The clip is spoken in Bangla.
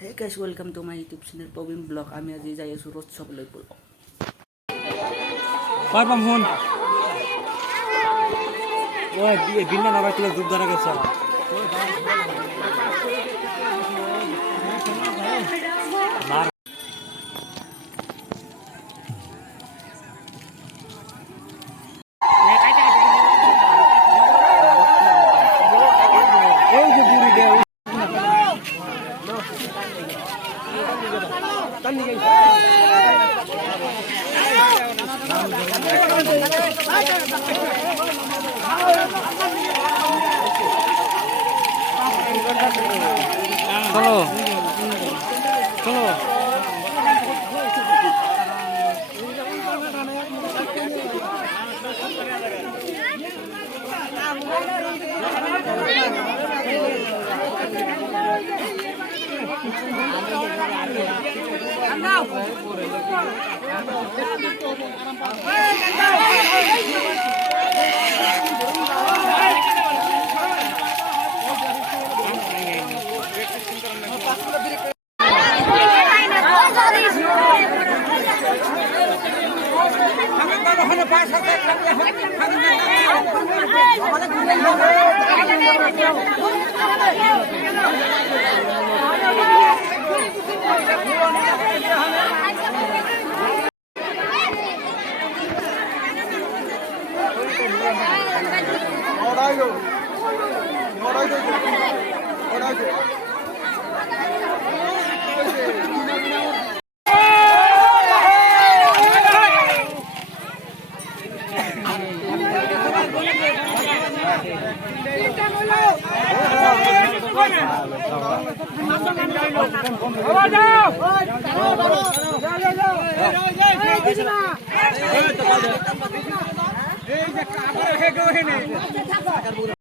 Hey guys, welcome to my YouTube channel Pawin Vlog. আমি আজি যাই আছো রোড চবলৈ পল। পার পাম ফোন ওই বিনা নাগাই তুলে দুধ ধরা গেছে চলো চলো